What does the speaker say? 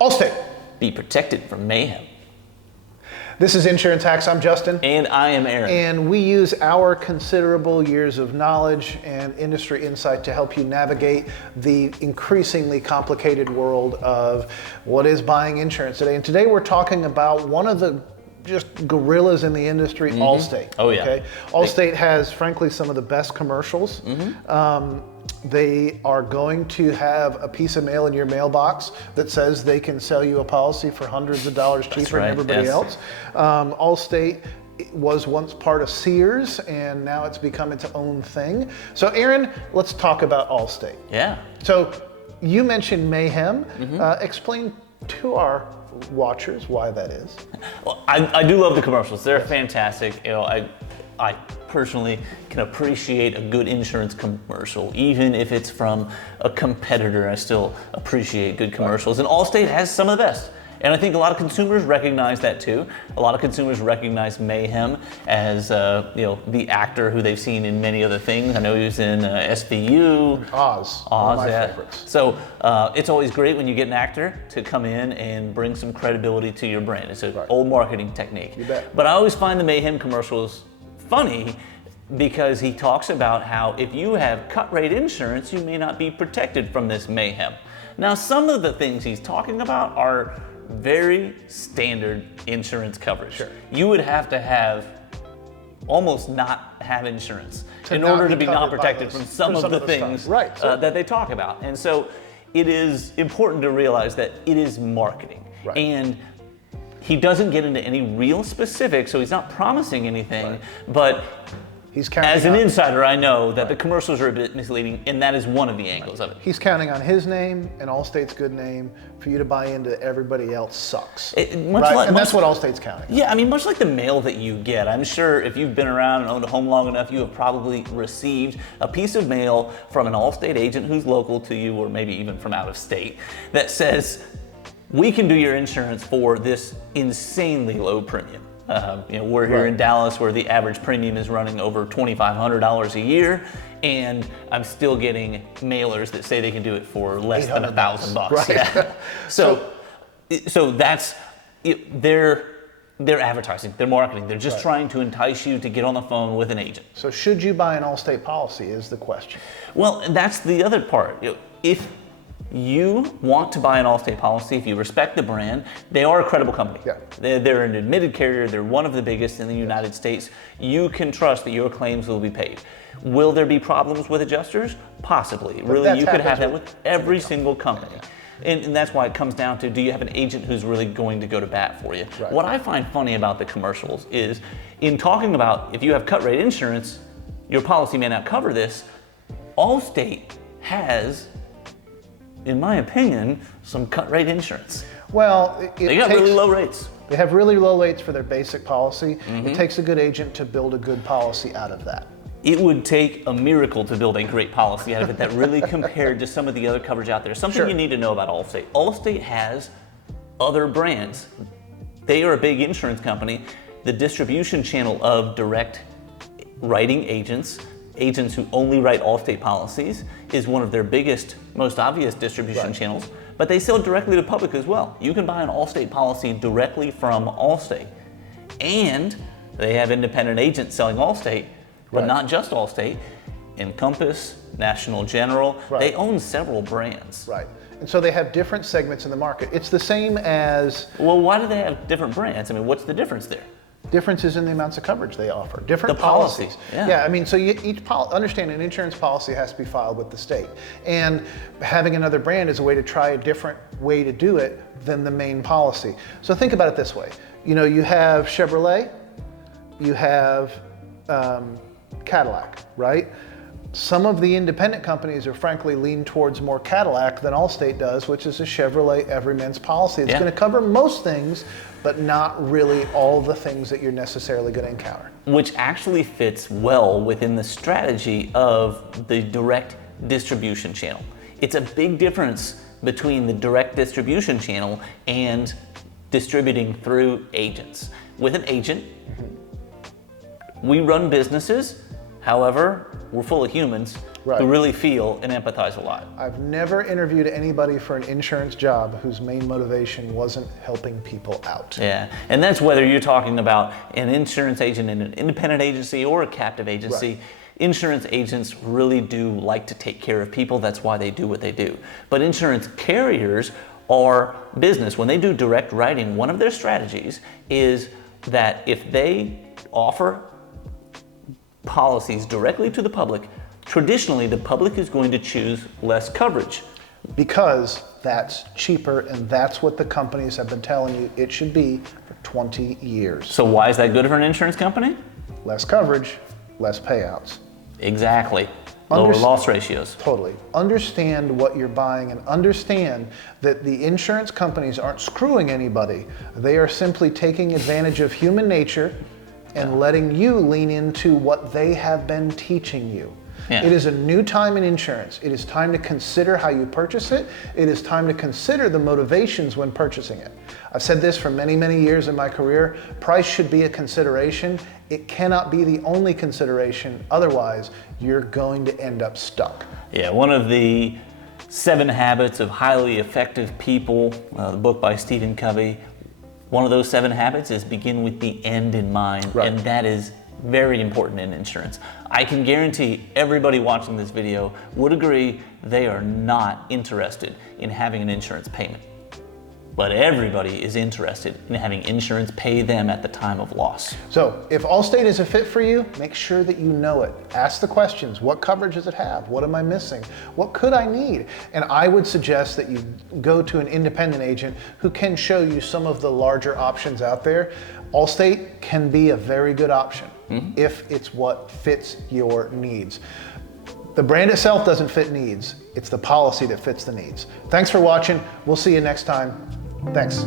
Allstate. Be protected from mayhem. This is Insurance Hacks. I'm Justin. And I am Aaron. And we use our considerable years of knowledge and industry insight to help you navigate the increasingly complicated world of what is buying insurance today. And today we're talking about one of the just gorillas in the industry, Allstate. Oh yeah. Okay? Allstate has, frankly, some of the best commercials. They are going to have a piece of mail in your mailbox that says they can sell you a policy for hundreds of dollars cheaper than everybody else. Allstate was once part of Sears, and now it's become its own thing. So Aaron, let's talk about Allstate. Yeah. So you mentioned mayhem. Explain to our watchers why that is. Well, I do love the commercials. They're fantastic. You know, I personally can appreciate a good insurance commercial, even if it's from a competitor. I still appreciate good commercials, and Allstate has some of the best. And I think a lot of consumers recognize that too. A lot of consumers recognize Mayhem as the actor who they've seen in many other things. I know he was in SVU. Oz, one of my favorites. So it's always great when you get an actor to come in and bring some credibility to your brand. It's an old marketing technique. You bet. But I always find the Mayhem commercials funny because he talks about how if you have cut rate insurance, you may not be protected from this mayhem. Now, some of the things he's talking about are very standard insurance coverage. Sure. You would have to have almost not have insurance in order to be not protected from some of the things that they talk about. And so it is important to realize that it is marketing. Right. And he doesn't get into any real specifics, so he's not promising anything, but he's counting as an insider, I know that the commercials are a bit misleading, and that is one of the angles of it. He's counting on his name and Allstate's good name for you to buy into everybody else sucks. And that's what Allstate's counting on. Yeah, I mean, much like the mail that you get, I'm sure if you've been around and owned a home long enough, you have probably received a piece of mail from an Allstate agent who's local to you, or maybe even from out of state, that says, we can do your insurance for this insanely low premium. We're here in Dallas where the average premium is running over $2,500 a year, and I'm still getting mailers that say they can do it for less than $1,000. Right. Yeah. So that's their advertising, their marketing. They're just trying to entice you to get on the phone with an agent. So should you buy an Allstate policy is the question. Well, that's the other part. If you want to buy an Allstate policy, if you respect the brand, they are a credible company. Yeah. They're an admitted carrier. They're one of the biggest in the United States. You can trust that your claims will be paid. Will there be problems with adjusters? Possibly. But really, you could have that with every single company. And that's why it comes down to, do you have an agent who's really going to go to bat for you? Right. What I find funny about the commercials is, in talking about if you have cut rate insurance, your policy may not cover this, Allstate has, in my opinion, some cut rate insurance. Well, they got really low rates. They have really low rates for their basic policy. It takes a good agent to build a good policy out of that. It would take a miracle to build a great policy out of it that really compared to some of the other coverage out there. Something you need to know about Allstate. Allstate has other brands. They are a big insurance company. The distribution channel of direct writing agents who only write Allstate policies, is one of their biggest, most obvious distribution channels, but they sell directly to the public as well. You can buy an Allstate policy directly from Allstate. And they have independent agents selling Allstate, but not just Allstate. Encompass, National General, they own several brands. Right. And so they have different segments in the market. It's the same as... Well, why do they have different brands? I mean, what's the difference there? Differences in the amounts of coverage they offer. Different the policies. Yeah, I mean, so understand an insurance policy has to be filed with the state. And having another brand is a way to try a different way to do it than the main policy. So think about it this way. You have Chevrolet, you have Cadillac, right? Some of the independent companies are frankly lean towards more Cadillac than Allstate does, which is a Chevrolet everyman's policy. It's going to cover most things, but not really all the things that you're necessarily going to encounter. Which actually fits well within the strategy of the direct distribution channel. It's a big difference between the direct distribution channel and distributing through agents. With an agent, we run businesses. However, we're full of humans. Right. who really feel and empathize a lot. I've never interviewed anybody for an insurance job whose main motivation wasn't helping people out. Yeah, and that's whether you're talking about an insurance agent in an independent agency or a captive agency. Right. Insurance agents really do like to take care of people. That's why they do what they do. But insurance carriers are business. When they do direct writing, one of their strategies is that if they offer policies directly to the public, traditionally the public is going to choose less coverage. Because that's cheaper, and that's what the companies have been telling you it should be for 20 years. So why is that good for an insurance company? Less coverage, less payouts. Exactly. Lower loss ratios. Totally. Understand what you're buying, and understand that the insurance companies aren't screwing anybody. They are simply taking advantage of human nature and letting you lean into what they have been teaching you. Yeah. It is a new time in insurance. It is time to consider how you purchase it. It is time to consider the motivations when purchasing it. I've said this for many, many years in my career. Price should be a consideration. It cannot be the only consideration. Otherwise, you're going to end up stuck. Yeah, one of the 7 Habits of Highly Effective People, the book by Stephen Covey, one of those 7 habits is begin with the end in mind. Right. And that is very important in insurance. I can guarantee everybody watching this video would agree they are not interested in having an insurance payment. But everybody is interested in having insurance pay them at the time of loss. So if Allstate is a fit for you, make sure that you know it. Ask the questions. What coverage does it have? What am I missing? What could I need? And I would suggest that you go to an independent agent who can show you some of the larger options out there. Allstate can be a very good option if it's what fits your needs. The brand itself doesn't fit needs. It's the policy that fits the needs. Thanks for watching. We'll see you next time. Thanks.